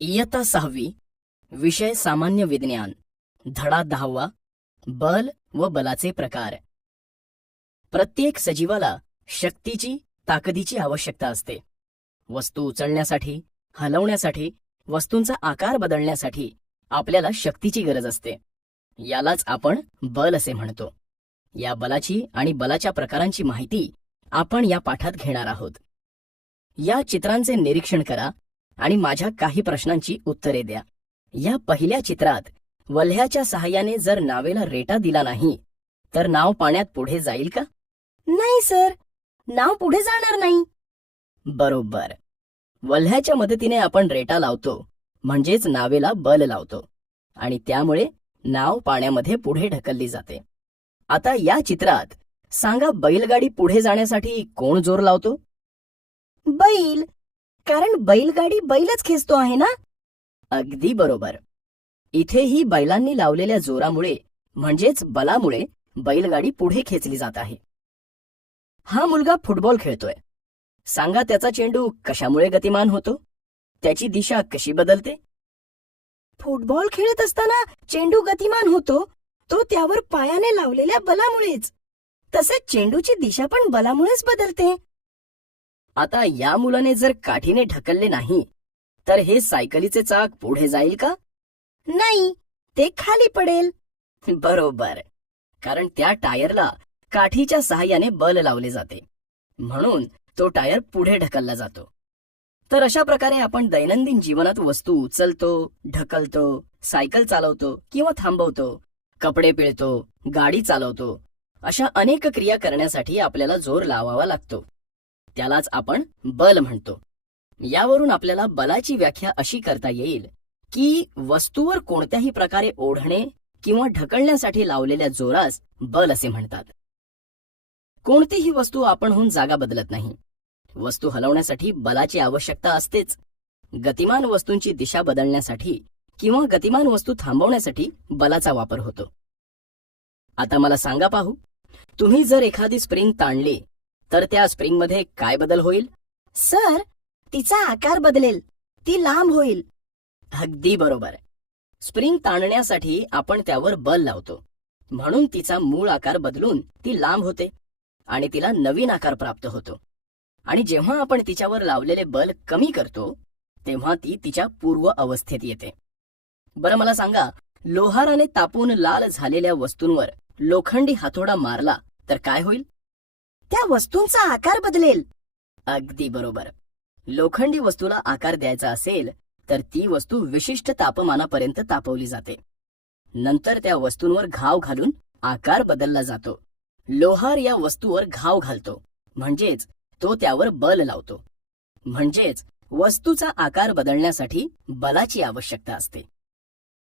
इयत्ता सहावी विषय सामान्य विज्ञान धडा दहावा बल व बलाचे प्रकार. प्रत्येक सजीवाला शक्तीची ताकदीची आवश्यकता असते. वस्तू उचलण्यासाठी हलवण्यासाठी वस्तूंचा आकार बदलण्यासाठी आपल्याला शक्तीची गरज असते. यालाच आपण बल असे म्हणतो. या बलाची आणि बलाच्या प्रकारांची माहिती आपण या पाठात घेणार आहोत. या चित्रांचे निरीक्षण करा आणि माझ्या काही प्रश्नांची उत्तरे द्या. या पहिल्या चित्रात वल्ह्याच्या सहाय्याने जर नावेला रेटा दिला नाही तर नाव पाण्यात पुढे जाईल का? नाही सर. नाव पुढे जाणार नाही. बरोबर. वल्ह्याच्या मदतीने आपण रेटा लावतो म्हणजेच नावेला बल लावतो. आणि त्यामुळे नाव पाण्यामध्ये पुढे ढकलली जाते. आता या चित्रात सांगा बैलगाडी पुढे जाण्यासाठी कोण जोर लावतो? बैल. कारण बैलगाडी बैलच खेचतो आहे ना? अगदी बरोबर. इथेही बैलांनी लावलेल्या जोरामुळे म्हणजेच बलामुळे बैलगाडी पुढे खेचली जात आहे. हा मुलगा फुटबॉल खेळतोय. सांगा त्याचा चेंडू कशामुळे गतिमान होतो? त्याची दिशा कशी बदलते? फुटबॉल खेळत असताना चेंडू गतिमान होतो तो त्यावर पायाने लावलेल्या बलामुळेच. तसेच चेंडूची दिशा पण बलामुळेच बदलते. आता या मुलाने जर काठीने ढकलले नाही तर हे सायकलीचे चाक पुढे जाईल का? नाही ते खाली पडेल. बरोबर. कारण त्या टायरला काठीच्या सहाय्याने बल लावले जाते. म्हणून तो टायर पुढे ढकलला जातो. तर अशा प्रकारे आपण दैनंदिन जीवनात वस्तू उचलतो ढकलतो सायकल चालवतो किंवा थांबवतो कपडे पिळतो गाडी चालवतो अशा अनेक क्रिया करण्यासाठी आपल्याला जोर लावावा लागतो. त्यालाच आपण बल म्हणतो. यावरून आपल्याला बलाची व्याख्या अशी करता येईल की वस्तूवर कोणत्याही प्रकारे ओढणे किंवा ढकलण्यासाठी लावलेल्या जोरास बल असे म्हणतात. कोणतीही वस्तू आपणहून जागा बदलत नाही. वस्तू हलवण्यासाठी बलाची आवश्यकता असतेच. गतिमान वस्तूंची दिशा बदलण्यासाठी किंवा गतिमान वस्तू थांबवण्यासाठी बलाचा वापर होतो. आता मला सांगा पाहू तुम्ही जर एखादी स्प्रिंग ताणली तर त्या स्प्रिंगमध्ये काय बदल होईल? सर तिचा आकार बदलेल. ती लांब होईल. अगदी बरोबर. स्प्रिंग ताणण्यासाठी आपण त्यावर बल लावतो. म्हणून तिचा मूळ आकार बदलून ती लांब होते आणि तिला नवीन आकार प्राप्त होतो. आणि जेव्हा आपण तिच्यावर लावलेले बल कमी करतो तेव्हा ती तिच्या पूर्व अवस्थेत येते. बरं मला सांगा लोहाराने तापून लाल झालेल्या वस्तूंवर लोखंडी हातोडा मारला तर काय होईल? त्या वस्तूंचा आकार बदलेल. अगदी बरोबर. लोखंडी वस्तूला आकार द्यायचा असेल तर ती वस्तू विशिष्ट तापमानापर्यंत तापवली जाते. नंतर त्या वस्तूंवर घाव घालून आकार बदलला जातो. लोहार या वस्तूवर घाव घालतो. म्हणजेच तो त्यावर बल लावतो. म्हणजेच वस्तूचा आकार बदलण्यासाठी बलाची आवश्यकता असते.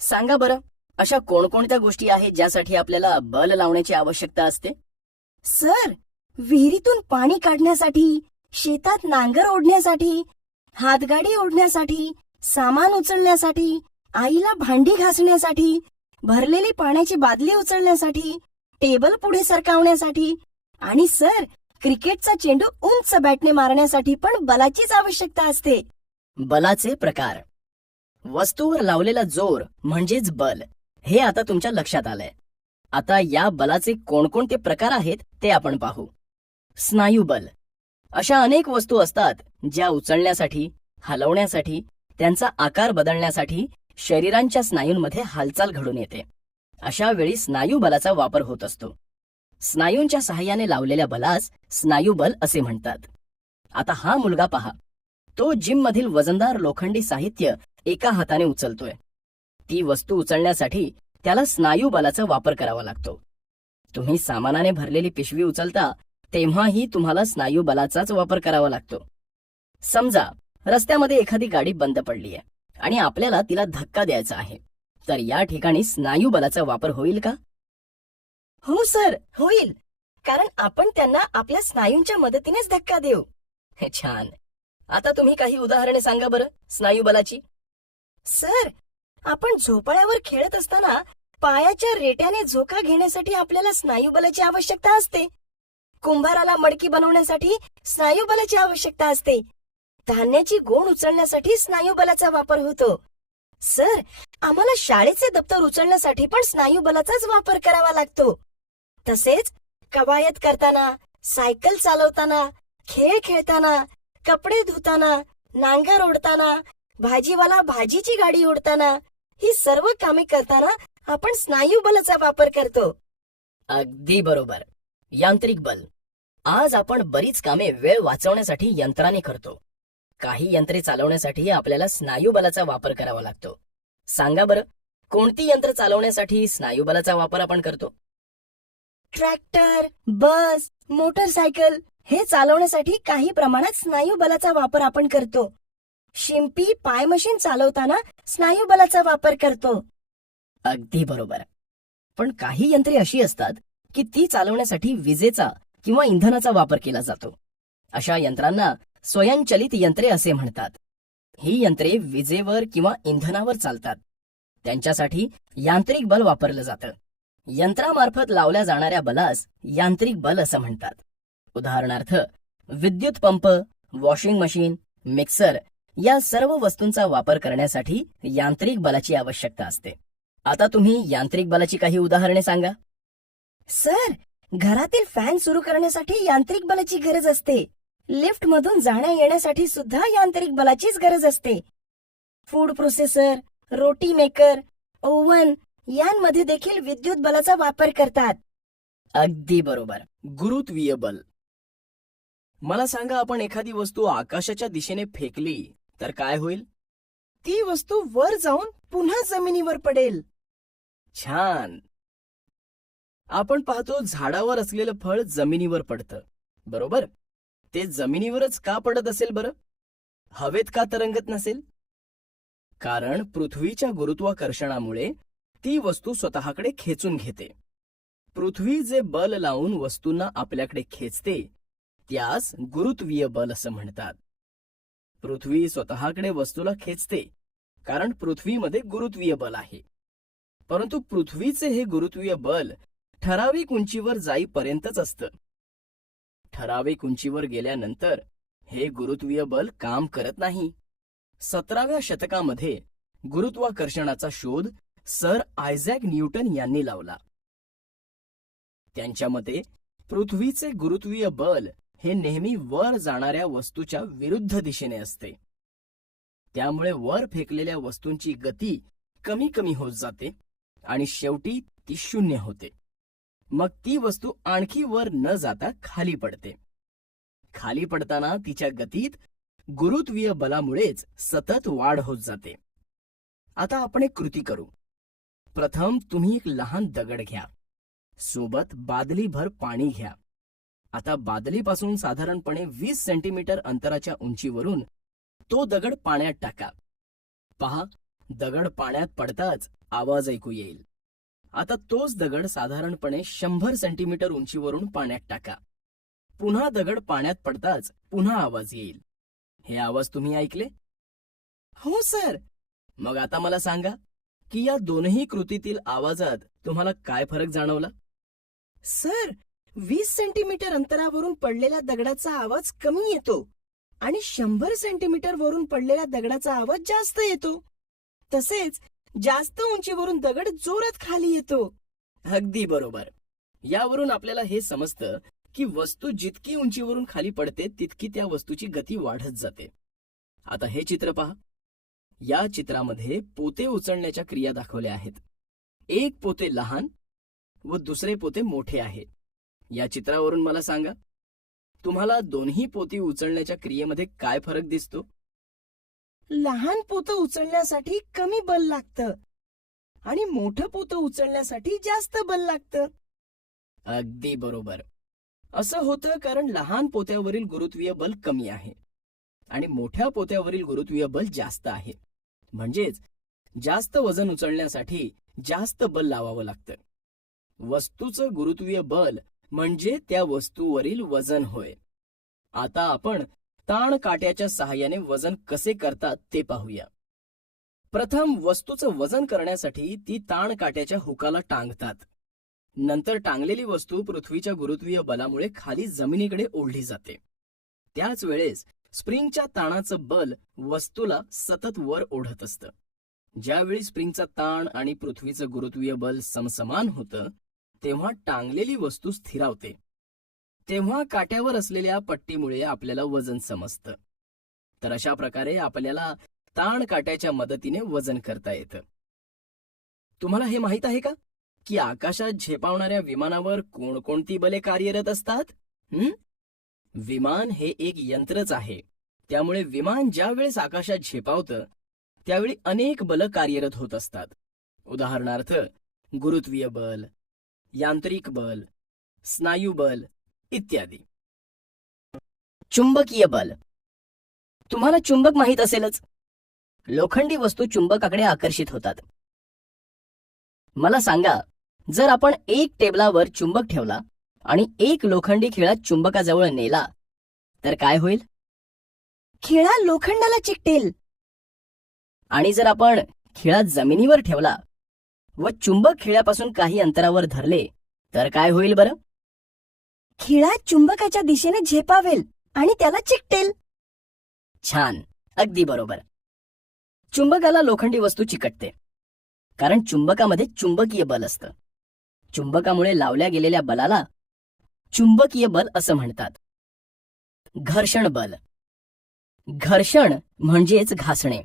सांगा बरं अशा कोणकोणत्या गोष्टी आहेत ज्यासाठी आपल्याला बल लावण्याची आवश्यकता असते? सर विहिरीतून पाणी काढण्यासाठी शेतात नांगर ओढण्यासाठी हातगाडी ओढण्यासाठी सामान उचलण्यासाठी आईला भांडी घासण्यासाठी भरलेली पाण्याची बादली उचलण्यासाठी टेबल पुढे सरकावण्यासाठी आणि सर क्रिकेटचा चेंडू उंच बॅटने मारण्यासाठी पण बलाचीच आवश्यकता असते. बलाचे प्रकार. वस्तूवर लावलेला जोर म्हणजेच बल. हे आता तुमच्या लक्षात आलंय. आता या बलाचे कोणकोणते प्रकार आहेत ते आपण पाहू. स्नायुबल. अशा अनेक वस्तू असतात ज्या उचलण्यासाठी हलवण्यासाठी त्यांचा आकार बदलण्यासाठी शरीरांच्या स्नायूंमध्ये हालचाल घडून येते. अशा वेळी स्नायू बलाचा वापर होत असतो. स्नायूंच्या सहाय्याने लावलेल्या बलास स्नायुबल असे म्हणतात. आता हा मुलगा पहा. तो जिम मधील वजनदार लोखंडी साहित्य एका हाताने उचलतोय. ती वस्तू उचलण्यासाठी त्याला स्नायू बलाचा वापर करावा लागतो. तुम्ही सामानाने भरलेली पिशवी उचलता तेव्हाही तुम्हाला स्नायू बलाचाच वापर करावा लागतो. समजा रस्त्यामध्ये एखादी गाडी बंद पडली आहे आणि आपल्याला तिला धक्का द्यायचा आहे तर या ठिकाणी स्नायू बलाचा वापर होईल का? हो सर होईल. कारण आपण त्यांना आपल्या स्नायूंच्या मदतीनेच धक्का देऊ. हे छान. आता तुम्ही काही उदाहरणे सांगा बरं स्नायू बलाची सर आपण झोपाळ्यावर खेळत असताना पायाच्या रेट्याने झोका घेण्यासाठी आपल्याला स्नायुबलाची आवश्यकता असते. कुंभाराला मडकी बनवण्यासाठी स्नायुबलाची आवश्यकता असते. धान्याची गोण उचलण्यासाठी स्नायुबलाचा वापर होतो. सर आम्हाला शाळेचे दप्तर उचलण्यासाठी पण स्नायुबलाचाच वापर करावा लागतो. तसेच कवायत करताना सायकल चालवताना खेळ खेळताना कपडे धुताना नांगर ओढताना भाजीवाला भाजीची गाडी ओढताना ही सर्व कामे करताना आपण स्नायुबलाचा वापर करतो. अगदी बरोबर. यांत्रिक बल. आज आपण बरीच कामे वेळ वाचवण्यासाठी यंत्राने करतो. काही यंत्रे चालवण्यासाठी आपल्याला स्नायुबलाचा वापर करावा लागतो. सांगा बरं कोणती यंत्र चालवण्यासाठी स्नायुबलाचा वापर आपण करतो? ट्रॅक्टर बस मोटरसायकल हे चालवण्यासाठी काही प्रमाणात स्नायुबलाचा वापर आपण करतो. शिंपी पाय मशीन चालवताना स्नायुबलाचा वापर करतो. अगदी बरोबर. पण काही यंत्रे अशी असतात की ती चालवण्यासाठी विजेचा किंवा इंधनाचा वापर केला जातो. अशा यंत्रांना स्वयंचलित यंत्रे असे म्हणतात. ही यंत्रे विजेवर किंवा इंधनावर चालतात. त्यांच्यासाठी यांत्रिक बल वापरलं जातं. यंत्रामार्फत लावल्या जाणाऱ्या बलास यांत्रिक बल असं म्हणतात. उदाहरणार्थ विद्युत पंप वॉशिंग मशीन मिक्सर या सर्व वस्तूंचा वापर करण्यासाठी यांत्रिक बलाची आवश्यकता असते. आता तुम्ही यांत्रिक बलाची काही उदाहरणे सांगा. सर घरातील फॅन सुरू करण्यासाठी यांत्रिक बलाची गरज असते. लिफ्ट मधून जाण्या येण्यासाठी सुद्धा यांत्रिक बलाचीच गरज असते. Food processor roti maker oven यांमध्ये देखील विद्युत बलाचा वापर करतात. अगदी बरोबर. गुरुत्वीय बल. मला सांगा आपण एखादी वस्तू आकाशाच्या दिशेने फेकली तर काय होईल? ती वस्तू वर जाऊन पुन्हा जमिनीवर पडेल. छान. आपण पाहतो झाडावर असलेलं फळ जमिनीवर पडतं. बरोबर? ते जमिनीवरच का पडत असेल बरं? हवेत का तरंगत नसेल? कारण पृथ्वीच्या गुरुत्वाकर्षणामुळे ती वस्तू स्वतःकडे खेचून घेते. पृथ्वी जे बल लावून वस्तूंना आपल्याकडे खेचते त्यास गुरुत्वीय बल असं म्हणतात. पृथ्वी स्वतःकडे वस्तूला खेचते कारण पृथ्वीमध्ये गुरुत्वीय बल आहे. परंतु पृथ्वीचे हे गुरुत्वीय बल ठराविक उंचीवर जाईपर्यंतच असतं. ठराविक उंचीवर गेल्यानंतर हे गुरुत्वीय बल काम करत नाही. सतराव्या शतकामध्ये गुरुत्वाकर्षणाचा शोध सर आयझॅक न्यूटन यांनी लावला. त्यांच्या मते पृथ्वीचे गुरुत्वीय बल हे नेहमी वर जाणाऱ्या वस्तूच्या विरुद्ध दिशेने असते. त्यामुळे वर फेकलेल्या वस्तूंची गती कमी कमी होत जाते आणि शेवटी ती शून्य होते. मग ती वस्तू आणखी वर न जाता खाली पडते. खाली पडताना तिच्या गतीत गुरुत्वीय बलामुळेच सतत वाढ होत जाते. आता आपण एक कृती करू. प्रथम तुम्ही एक लहान दगड घ्या. सोबत बादलीभर पाणी घ्या. आता बादलीपासून साधारणपणे वीस सेंटीमीटर अंतराच्या उंचीवरून तो दगड पाण्यात टाका. पहा दगड पाण्यात पडताच आवाज ऐकू येईल. आता तोच दगड साधारणपणे शंभर सेंटीमीटर उंचीवरून पाण्यात टाका. पुन्हा दगड पाण्यात पडताच पुन्हा आवाज येईल. हे आवाज तुम्ही ऐकले? हो सर. मग आता मला सांगा की या दोनही कृतीतील आवाजात तुम्हाला काय फरक जाणवला? सर वीस सेंटीमीटर अंतरावरून पडलेल्या दगडाचा आवाज कमी येतो आणि शंभर सेंटीमीटर वरून पडलेल्या दगडाचा आवाज जास्त येतो. तसेच जास्त उंचीवरून दगड जोरात खाली येतो. अगदी बरोबर. यावरून आपल्याला हे समजतं की वस्तू जितकी उंचीवरून खाली पडते तितकी त्या वस्तूची गती वाढत जाते. आता हे चित्र पहा. या चित्रामध्ये पोते उचलण्याच्या क्रिया दाखवल्या आहेत. एक पोते लहान व दुसरे पोते मोठे आहे. या चित्रावरून मला सांगा तुम्हाला दोन्ही पोती उचलण्याच्या क्रियेमध्ये काय फरक दिसतो? लहान पोतं उचलण्यासाठी कमी बल लागतं. आणि मोठं पोतं उचलण्यासाठी जास्त बल लागतं. अगदी बरोबर. असं होतं कारण लहान पोत्यावरील गुरुत्वीय बल कमी आहे. आणि मोठ्या पोत्यावरील गुरुत्वीय बल जास्त आहे. म्हणजेच जास्त वजन उचलण्यासाठी जास्त बल लावावं लागतं. वस्तूचं गुरुत्वीय बल म्हणजे त्या वस्तूवरील वजन होय. आता आपण ताण काट्याच्या सहाय्याने वजन कसे करतात ते पाहूया. प्रथम वस्तूचं वजन करण्यासाठी ती ताण काट्याच्या हुकाला टांगतात. नंतर टांगलेली वस्तू पृथ्वीच्या गुरुत्वीय बलामुळे खाली जमिनीकडे ओढली जाते. त्याच वेळेस स्प्रिंगच्या ताणाचं बल वस्तूला सतत वर ओढत असतं. ज्यावेळी स्प्रिंगचा ताण आणि पृथ्वीचं गुरुत्वीय बल समसमान होतं तेव्हा टांगलेली वस्तू स्थिरावते. तेव्हा काट्यावर असलेल्या पट्टीमुळे आपल्याला वजन समजतं. तर अशा प्रकारे आपल्याला ताण काट्याच्या मदतीने वजन करता येतं. तुम्हाला हे माहीत आहे का? की आकाशात झेपावणाऱ्या विमानावर कोणकोणती बले कार्यरत असतात? विमान हे एक यंत्रच आहे. त्यामुळे विमान ज्या वेळेस आकाशात झेपावतं त्यावेळी अनेक बल कार्यरत होत असतात. उदाहरणार्थ गुरुत्वीय बल यांत्रिक बल स्नायू बल इत्यादी. चुंबकीय बल. तुम्हाला चुंबक माहीत असेलच. लोखंडी वस्तू चुंबकाकडे आकर्षित होतात. मला सांगा जर आपण एक टेबलावर चुंबक ठेवला आणि एक लोखंडी खिळा चुंबकाजवळ नेला तर काय होईल? खिळा लोखंडाला चिकटेल. आणि जर आपण खिळा जमिनीवर ठेवला व चुंबक खिळ्यापासून काही अंतरावर धरले तर काय होईल बरं? खिळा चुंबकाच्या दिशेने झेपावेल आणि त्याला चिकटेल. छान. अगदी बरोबर. चुंबकाला लोखंडी वस्तू चिकटते. कारण चुंबकामध्ये चुंबकीय बल असतं. चुंबकामुळे लावल्या गेलेल्या बलाला चुंबकीय बल असं म्हणतात. घर्षण बल. घर्षण म्हणजेच घासणे.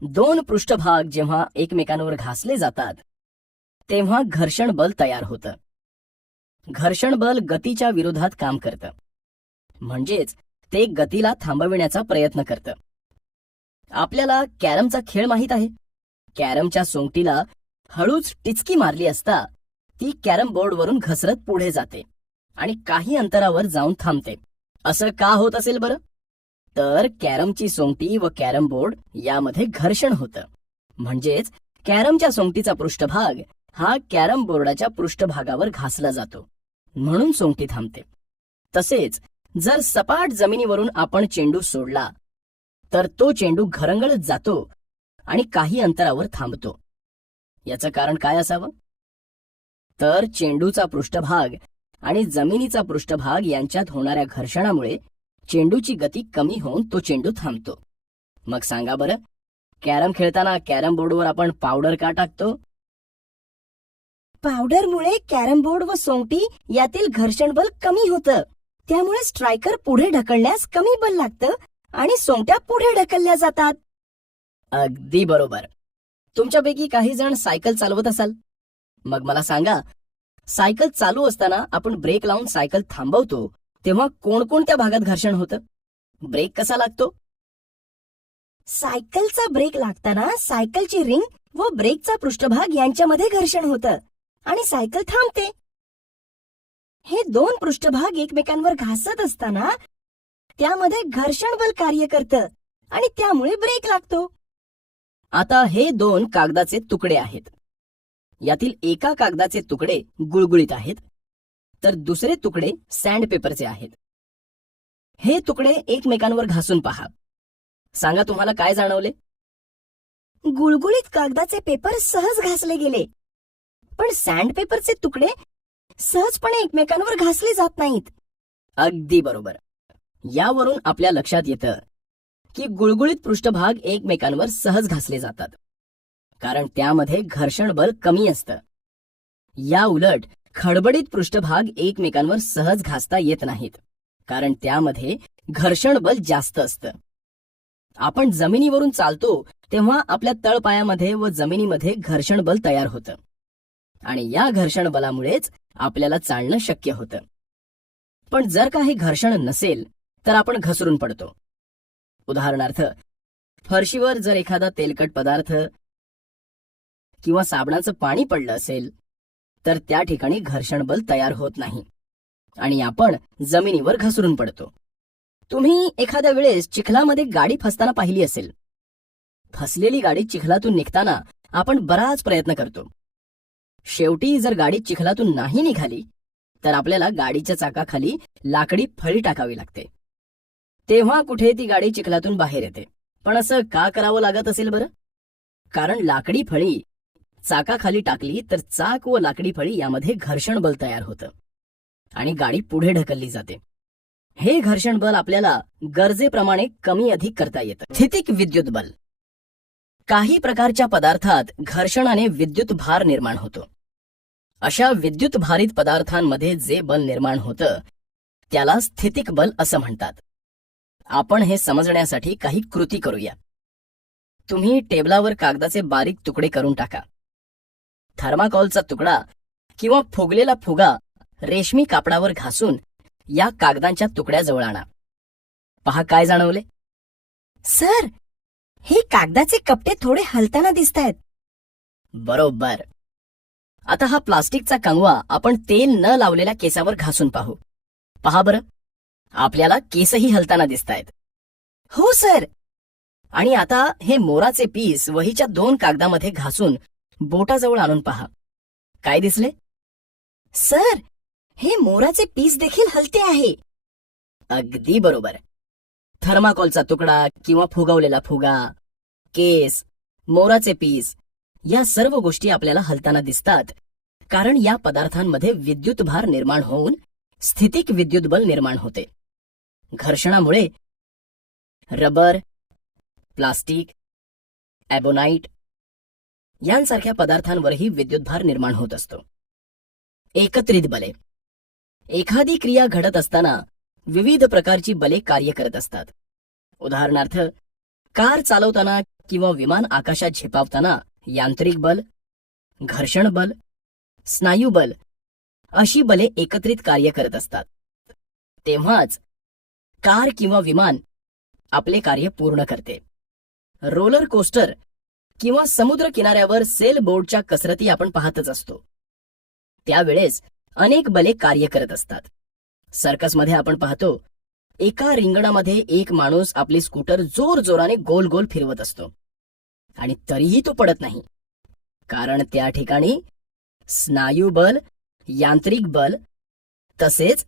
दोन पृष्ठभाग जेव्हा एकमेकांवर घासले जातात तेव्हा घर्षण बल तयार होतं. घर्षण बल गतीच्या विरोधात काम करतं. म्हणजेच ते गतीला थांबविण्याचा प्रयत्न करतं. आपल्याला कॅरमचा खेळ माहीत आहे. कॅरमच्या सोंगटीला हळूच टिचकी मारली असता ती कॅरम बोर्डवरून घसरत पुढे जाते आणि काही अंतरावर जाऊन थांबते. असं का होत असेल बरं? तर कॅरमची सोंगटी व कॅरम बोर्ड यामध्ये घर्षण होतं. म्हणजेच कॅरमच्या सोंगटीचा पृष्ठभाग हा कॅरम बोर्डाच्या पृष्ठभागावर घासला जातो. म्हणून सोंगटी थांबते. तसेच जर सपाट जमिनीवरून आपण चेंडू सोडला तर तो चेंडू घरंगळत जातो आणि काही अंतरावर थांबतो. याचं कारण काय असावं? तर चेंडूचा पृष्ठभाग आणि जमिनीचा पृष्ठभाग यांच्यात होणाऱ्या घर्षणामुळे चेंडूची गती कमी होऊन तो चेंडू थांबतो. मग सांगा बरं कॅरम खेळताना कॅरम बोर्डवर आपण पावडर का टाकतो? पावडरमुळे कॅरम बोर्ड व सोंगटी यातील घर्षण बल कमी होतं. त्यामुळे स्ट्रायकर पुढे ढकलण्यास कमी बल लागतं आणि सोंगट्या पुढे ढकलल्या जातात. अगदी बरोबर. तुमच्यापैकी काही जण सायकल चालवत असाल. मग मला सांगा सायकल चालू असताना आपण ब्रेक लावून सायकल थांबवतो तेव्हा कोणकोणत्या भागात घर्षण होतं? ब्रेक कसा लागतो? सायकलचा ब्रेक लागताना सायकलची रिंग व ब्रेकचा पृष्ठभाग यांच्यामध्ये घर्षण होतं. आणि सायकल थांबते. हे दोन पृष्ठभाग एकमेकांवर घासत असताना त्यामध्ये घर्षण बल कार्य करतं आणि त्यामुळे ब्रेक लागतो. आता हे दोन कागदाचे तुकडे आहेत. यातील एका कागदाचे तुकडे गुळगुळीत आहेत तर दुसरे तुकडे सँडपेपरचे आहेत. हे तुकडे एकमेकांवर घासून पहा. सांगा तुम्हाला काय जाणवले? गुळगुळीत कागदाचे पेपर सहज घासले गेले. पण सँडपेपरचे तुकडे सहजपणे एकमेकांवर घासले जात नाहीत. अगदी बरोबर. यावरून आपल्या लक्षात येतं की गुळगुळीत पृष्ठभाग एकमेकांवर सहज घासले जातात. कारण त्यामध्ये घर्षण बल कमी असतं. या उलट खडबडीत पृष्ठभाग एकमेकांवर सहज घासता येत नाहीत. कारण त्यामध्ये घर्षण बल जास्त असतं. आपण जमिनीवरून चालतो तेव्हा आपल्या तळपायामध्ये व जमिनीमध्ये घर्षण बल तयार होतं. आणि या घर्षण बलामुळेच आपल्याला चालणं शक्य होतं. पण जर काही घर्षण नसेल तर आपण घसरून पडतो. उदाहरणार्थ फरशीवर जर एखादा तेलकट पदार्थ किंवा साबणाचं पाणी पडलं असेल तर त्या ठिकाणी घर्षण बल तयार होत नाही आणि आपण जमिनीवर घसरून पडतो. तुम्ही एखाद्या वेळेस चिखलामध्ये गाडी फसताना पाहिली असेल. फसलेली गाडी चिखलातून निघताना आपण बराच प्रयत्न करतो. शेवटी जर गाडी चिखलातून नाही निघाली तर आपल्याला गाडीच्या चाकाखाली लाकडी फळी टाकावी लागते. तेव्हा कुठे ती गाडी चिखलातून बाहेर येते? पण असं का करावं लागत असेल बरं? कारण लाकडी फळी चाकाखाली टाकली तर चाक व लाकडी फळी यामध्ये घर्षण बल तयार होतं आणि गाडी पुढे ढकलली जाते. हे घर्षण बल आपल्याला गरजेप्रमाणे कमी अधिक करता येतं. स्थितिक विद्युत बल. काही प्रकारच्या पदार्थात घर्षणाने विद्युत भार निर्माण होतो. अशा विद्युत भारित पदार्थांमध्ये जे बल निर्माण होतं त्याला स्थितिक बल असं म्हणतात. आपण हे समजण्यासाठी काही कृती करूया. तुम्ही टेबलावर कागदाचे बारीक तुकडे करून टाका. थर्माकॉलचा तुकडा किंवा फुगलेला फुगा रेशमी कापडावर घासून या कागदांच्या तुकड्याजवळ आणा. पहा काय जाणवले? सर हे कागदाचे कपडे थोडे हलताना दिसत आहेत बरोबर. आता हा प्लास्टिकचा कंगवा आपण तेल न लावलेल्या केसावर घासून पाहू. पहा बरं. आपल्याला केसही हलताना दिसतायत. हो सर. आणि आता हे मोराचे पीस वहीच्या दोन कागदामध्ये घासून बोटाजवळ आणून पहा. काय दिसले? सर हे मोराचे पीस देखील हलते आहे. अगदी बरोबर. थर्माकोलचा तुकडा किंवा फुगवलेला फुगा केस मोराचे पीस या सर्व गोष्टी आपल्याला हलताना दिसतात. कारण या पदार्थांमध्ये विद्युत भार निर्माण होऊन स्थितिक विद्युत बल निर्माण होते. घर्षणामुळे रबर प्लास्टिक ॲबोनाईट यांसारख्या पदार्थांवरही विद्युत भार निर्माण होत असतो. एकत्रित बले. एखादी क्रिया घडत असताना विविध प्रकारची बले कार्य करत असतात. उदाहरणार्थ कार चालवताना किंवा विमान आकाशात झेपावताना यांत्रिक बल घर्षण बल स्नायू बल अशी बले एकत्रित कार्य करत असतात. तेव्हाच कार किंवा विमान आपले कार्य पूर्ण करते. रोलर कोस्टर किंवा समुद्र किनाऱ्यावर सेल बोर्डच्या कसरती आपण पाहतच असतो. त्यावेळेस अनेक बले कार्य करत असतात. सर्कसमध्ये आपण पाहतो एका रिंगणामध्ये एक माणूस आपली स्कूटर जोर जोराने गोल गोल फिरवत असतो. आणि तरीही तो पडत नाही. कारण त्या ठिकाणी स्नायू बल यांत्रिक बल तसेच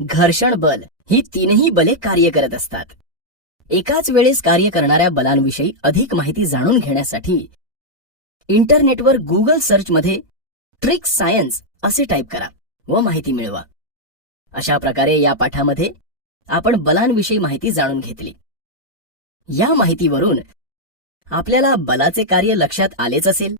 घर्षण बल ही तीनही बले कार्य करत असतात. एकाच वेळेस कार्य करणाऱ्या बलांविषयी अधिक माहिती जाणून घेण्यासाठी इंटरनेटवर गुगल सर्चमध्ये ट्रिक सायन्स असे टाईप करा व माहिती मिळवा. अशा प्रकारे या पाठामध्ये आपण बलांविषयी माहिती जाणून घेतली. या माहितीवरून आपल्याला बलाचे कार्य लक्षात आलेच असेल.